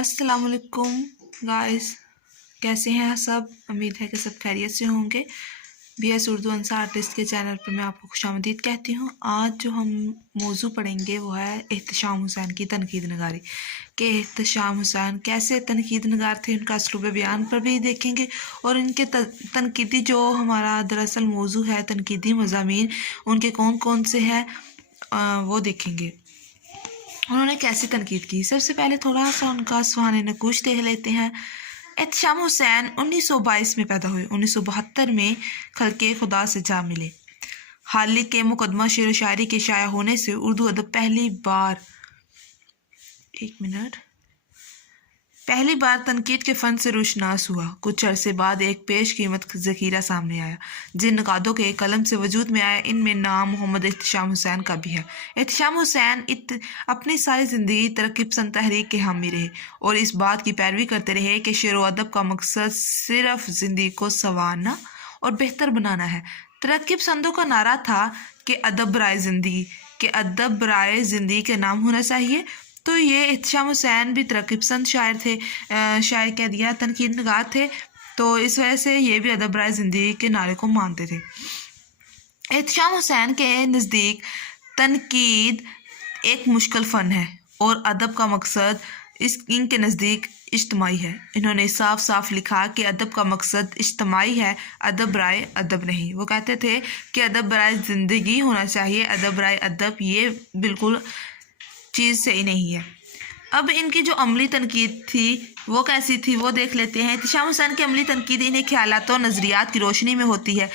अस्सलाम वालेकुम गाइस, कैसे हैं सब। उम्मीद है कि सब खैरियत से होंगे। BS उर्दू आंसर आर्टिस्ट के चैनल पर मैं आपको खुशामदीद कहती हूँ। आज जो हम मौजू पढ़ेंगे वो है एहतशाम हुसैन की तनकीद नगारी, कि एहतशाम हुसैन कैसे तनकीद नगार थे, उनका असलूब बयान पर भी देखेंगे और इनके तनकीदी जो हमारा दरअसल मौजू है, तनकीदी मज़ामीन उनके कौन कौन से हैं वो देखेंगे, उन्होंने कैसी तनकीद की। सबसे पहले थोड़ा सा उनका सुहाने नकूश देख लेते हैं। एहतशाम हुसैन 1922 में पैदा हुए। 1972 में खल्के खुदा से जा मिले। हाल ही के मुकदमा शेर व शायरी के शाया होने से उर्दू अदब पहली बार तनकीद के फ़न से रोशनास हुआ। कुछ अरसे बाद एक पेश कीमत ज़ख़ीरा सामने आया। जिन नकादों के कलम से वजूद में आया, इनमें नाम मोहम्मद एहतशाम हुसैन का भी है। एहतशाम हुसैन अपनी सारी ज़िंदगी तरक्की पसंद तहरीक के हामी रहे और इस बात की पैरवी करते रहे कि शेर व अदब का मकसद सिर्फ ज़िंदगी को संवारना और बेहतर बनाना है। तरक्की पसंदों का नारा था कि अदब बराए ज़िंदगी, के अदब बराए ज़िंदगी के नाम होना चाहिए। तो ये एहतशाम हुसैन भी तरक्की पसंद शायर थे, शायर कह दिया, तनकीद नगार थे। तो इस वजह से ये भी अदब बराए ज़िंदगी के नारे को मानते थे। एहतशाम हुसैन के नज़दीक तनकीद एक मुश्किल फ़न है और अदब का मकसद इनके नज़दीक इज्तिमाई है। इन्होंने साफ साफ लिखा कि अदब का मकसद इज्तिमाई है, अदब बराए अदब नहीं। वो कहते थे कि अदब बराए ज़िंदगी होना चाहिए, अदब बराए अदब ये बिल्कुल चीज़ सही नहीं है। अब इनकी जो अमली तनकीद थी वो कैसी थी वो देख लेते हैं। एहतशाम हुसैन की अमली तनकीद इन्हें ख्यालात और नज़रियात की रोशनी में होती है।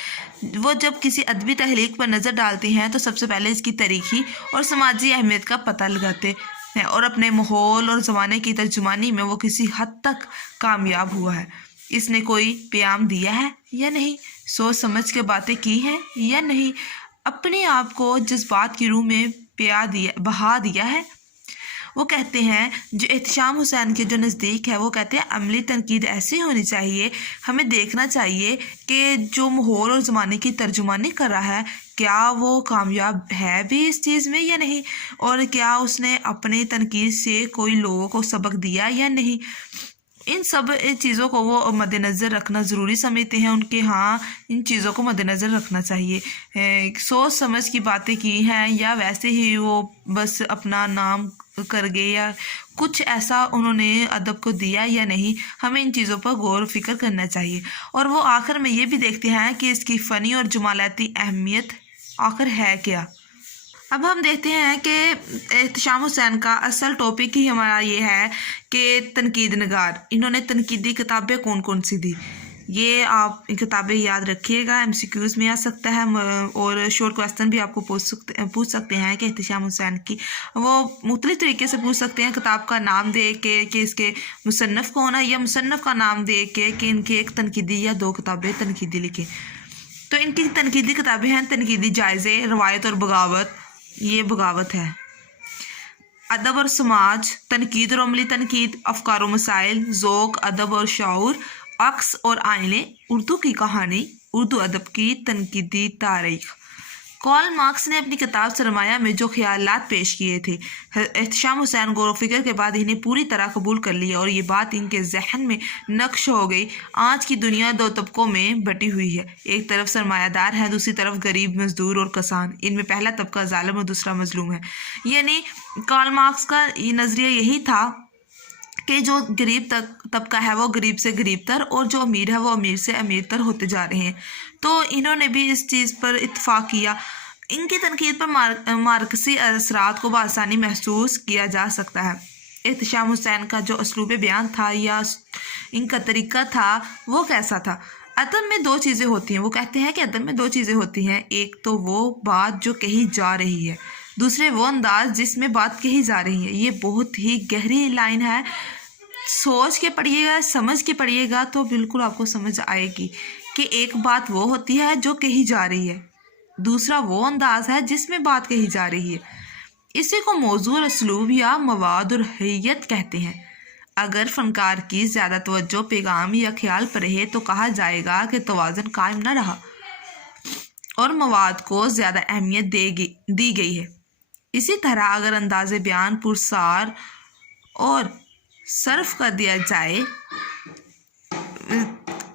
वो जब किसी अदबी तहरीक पर नज़र डालती हैं तो सबसे पहले इसकी तारीख़ी और समाजी अहमियत का पता लगाते हैं और अपने माहौल और ज़माने की तर्जुमानी में वो किसी हद तक कामयाब हुआ है। इसने कोई प्याम दिया है या नहीं, सोच समझ के बातें की हैं या नहीं, अपने आप को जज्बात की रूह में बहा दिया है। वो कहते हैं जो एहतशाम हुसैन के जो नज़दीक है, वो कहते हैं अमली तनकीद ऐसी होनी चाहिए, हमें देखना चाहिए कि जो माहौल और ज़माने की तर्जुमानी कर रहा है क्या वो कामयाब है भी इस चीज़ में या नहीं, और क्या उसने अपनी तनकीद से कोई लोगों को सबक दिया या नहीं। इन सब चीज़ों को वो मद्देनज़र रखना ज़रूरी समझते हैं उनके। हाँ, इन चीज़ों को मद्देनज़र रखना चाहिए। सोच समझ की बातें की हैं या वैसे ही वो बस अपना नाम कर गए या कुछ ऐसा उन्होंने अदब को दिया या नहीं, हमें इन चीज़ों पर गौर व फिक्र करना चाहिए। और वो आखिर में ये भी देखते हैं कि इसकी फ़नी और जुमालाती अहमियत आखिर है क्या। अब हम देखते हैं कि एहतशाम हुसैन का असल टॉपिक ही हमारा ये है कि तनकीद नगार, इन्होंने तनकीदी किताबें कौन कौन सी दी। ये आप किताबें याद रखिएगा, MCQs में आ सकता है और शॉर्ट क्वेश्चन भी आपको पूछ सकते हैं कि एहतशाम हुसैन की वो मुख्तलिफ तरीके से पूछ सकते हैं। किताब का नाम दे के कि इसके मुसन्नफ़ कौन है, या मुसन्नफ़ का नाम दे के कि इनकी एक तनकीदी या दो किताबें तनकीदी लिखें। तो इनकी तनकीदी किताबें हैं तनकीदी जायज़े, रवायत और बगावत, ये बगावत है। अदब और समाज, तनकीद और अमली तनकीद, अफकार और मसाइल, ज़ौक़, अदब और शऊर, अक्स और आईने, उर्दू की कहानी, उर्दू अदब की तनकीदी तारीख़। कार्ल मार्क्स ने अपनी किताब सरमाया में जो ख्यालात पेश किए थे, एहतशाम हुसैन गौर फ़िक्र के बाद इन्हें पूरी तरह कबूल कर लिया और ये बात इनके जहन में नक्श हो गई। आज की दुनिया दो तबकों में बटी हुई है, एक तरफ सरमायादार है, दूसरी तरफ गरीब, मजदूर और किसान। इनमें पहला तबका जालिम और दूसरा मजलूम है। यानी कार्ल मार्क्स का नज़रिया यही था कि जो गरीब तबका है वो गरीब से गरीब तर और जो अमीर है वो अमीर से अमीर तर होते जा रहे हैं। तो इन्होंने भी इस चीज़ पर इत्तफाक़ किया। इनकी तनकीद पर मार्क्सी असरात को बआसानी महसूस किया जा सकता है। एहतशाम हुसैन का जो असलूब बयान था या इनका तरीका था वो कैसा था। अदब में दो चीज़ें होती हैं, वो कहते हैं कि अदब में दो चीज़ें होती हैं, एक तो वो बात जो कही जा रही है, दूसरे वो अंदाज जिसमें बात कही जा रही है। ये बहुत ही गहरी लाइन है, सोच के पढ़िएगा, समझ के पढ़िएगा तो बिल्कुल आपको समझ आएगी कि एक बात वो होती है जो कही जा रही है, दूसरा वो अंदाज है जिसमें बात कही जा रही है। इसी को मौजू और असलूब या मवाद और हैयत कहते हैं। अगर फनकार की ज़्यादा तवज्जो पैगाम या ख्याल पर रहे तो कहा जाएगा कि तवाज़ुन कायम न रहा और मवाद को ज़्यादा अहमियत दी गई है। इसी तरह अगर अंदाज़े बयान पुरसार और सर्फ कर दिया जाए,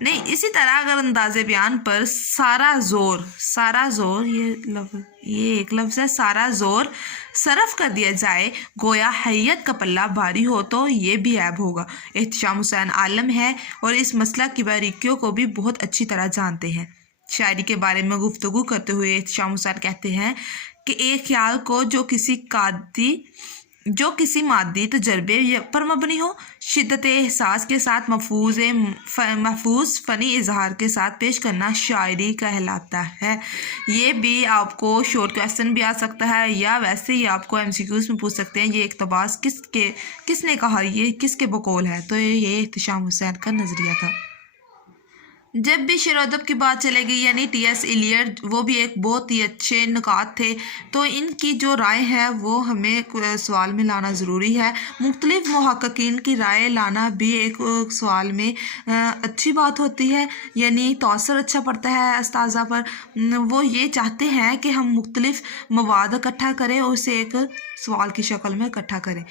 नहीं इसी तरह अगर अंदाज़े बयान पर सारा ज़ोर ये एक लफ्ज़ है, सारा ज़ोर सरफ कर दिया जाए गोया हैयत का पल्ला भारी हो तो ये भी ऐब होगा। एहतिशाम हुसैन आलम है और इस मसला की बारीकियों को भी बहुत अच्छी तरह जानते हैं। शायरी के बारे में गुफ्तगू करते हुए एहतिशाम हुसैन कहते हैं कि एक ख्याल को जो किसी मादी तजर्बे पर मबनी हो, शिद्दत एहसास के साथ महफूज फ़नी इजहार के साथ पेश करना शायरी कहलाता है। ये भी आपको शॉर्ट क्वेश्चन भी आ सकता है या वैसे ही आपको MCQs में पूछ सकते हैं। ये इक़्तिबास किसने कहा, ये किसके बकौल है? तो ये एहतिशाम हुसैन का नज़रिया था। जब भी शेर अदब की बात चलेगी यानी T.S. इलियट, वो भी एक बहुत ही अच्छे नुकात थे, तो इनकी जो राय है वो हमें सवाल में लाना ज़रूरी है। मुख्तलिफ मुहक्किकीन की राय लाना भी एक सवाल में अच्छी बात होती है, यानी तौसर अच्छा पड़ता है अस्ताज़ा पर। वो ये चाहते हैं कि हम मुख्तलिफ मवाद इकट्ठा करें और उसे एक सवाल की शक्ल में इकट्ठा करें।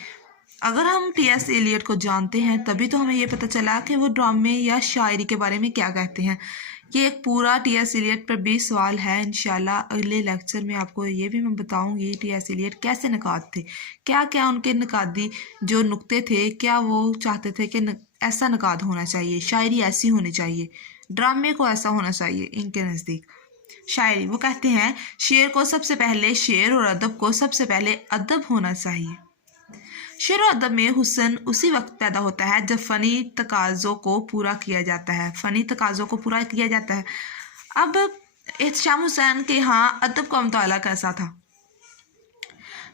अगर हम T.S. इलियट को जानते हैं तभी तो हमें ये पता चला कि वो ड्रामे या शायरी के बारे में क्या कहते हैं। ये एक पूरा T.S. इलियट पर भी सवाल है। इंशाल्लाह अगले लेक्चर में आपको ये भी मैं बताऊंगी T.S. इलियट कैसे निकात थे, क्या क्या उनके निकादी जो नुक्ते थे, क्या वो चाहते थे कि ऐसा निकात होना चाहिए, शायरी ऐसी होनी चाहिए, ड्रामे को ऐसा होना चाहिए इनके नज़दीक। शायरी वो कहते हैं शेर को सबसे पहले शेर और अदब को सबसे पहले अदब होना चाहिए। शेर और अदब में हुस्न उसी वक्त पैदा होता है जब फ़नी तकाज़ों को पूरा किया जाता है। अब एहतिशाम हुसैन के यहाँ अदब का मुताला कैसा था?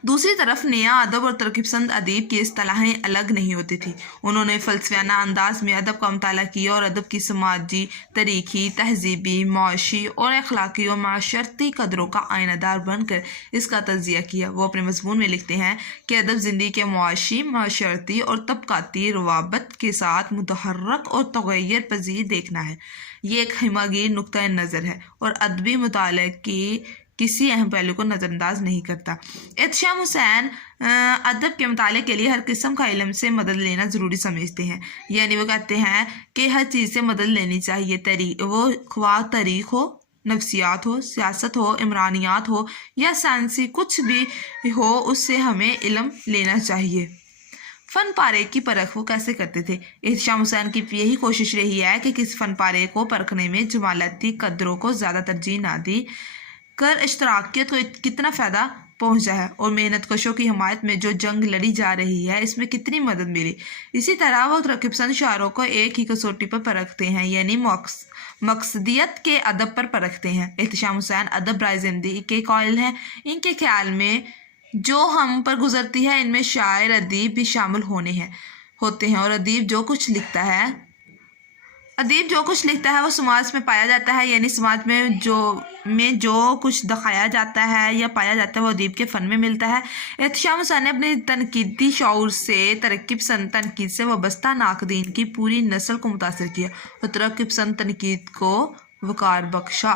दूसरी तरफ नया अदब और तरकीबपसंद अदीब की इस्तिलाहें अलग नहीं होती थी। उन्होंने फ़लसफ़ाना अंदाज में अदब का मुताला किया और अदब की समाजी, तारीख़ी, तहज़ीबी, मुआशी और अखलाकी और माशरती कदरों का आइनादार बनकर इसका तज़किया किया। वो अपने मज़मून में लिखते हैं कि अदब ज़िंदगी के मुआशी, माशरती और तबक़ाती रवाबत के साथ मुतहर्रक और तग़य्युर पज़ीर देखना है। ये एक हिमागीर नुक्ता नज़र है और अदबी मुताले की किसी अहम पहलू को नज़रअंदाज नहीं करता। एहतिशाम हुसैन अदब के मुताले के लिए हर किस्म का इल्म से मदद लेना ज़रूरी समझते हैं, यानी वो कहते हैं कि हर चीज़ से मदद लेनी चाहिए। वो ख्वाह तारीख़ हो, नफ्सियात हो, सियासत हो, इमरानियात हो या साइंसी कुछ भी हो, उससे हमें इल्म लेना चाहिए। फ़न पारे की परख वो कैसे करते थे? एहतिशाम हुसैन की यही कोशिश रही है कि किस फ़न पारे को परखने में जमालती कदरों को ज़्यादा तरजीह ना दी कर इश्तराकियत को कितना फ़ायदा पहुंचा है और मेहनत कशों की हमायत में जो जंग लड़ी जा रही है इसमें कितनी मदद मिली। इसी तरह वो तरकीबपसंद शायरों को एक ही कसौटी पर परखते हैं, यानी मकसदियत के अदब पर परखते हैं। एहतिशाम हुसैन अदब राय ज़िंदगी के कायल हैं। इनके ख्याल में जो हम पर गुजरती है इनमें शायर अदीब भी शामिल होते हैं और अदीब जो कुछ लिखता है वो समाज में पाया जाता है, यानी समाज में जो कुछ दिखाया जाता है या पाया जाता है वो अदीब के फ़न में मिलता है। एहतिशाम हुसैन ने अपने तनकीदी शऊर से तरकीबपसंद तनकीद से वाबस्ता नाकदीन की पूरी नस्ल को मुतासर किया और तरकीबपसंद तनकीद को वक़ार बख्शा।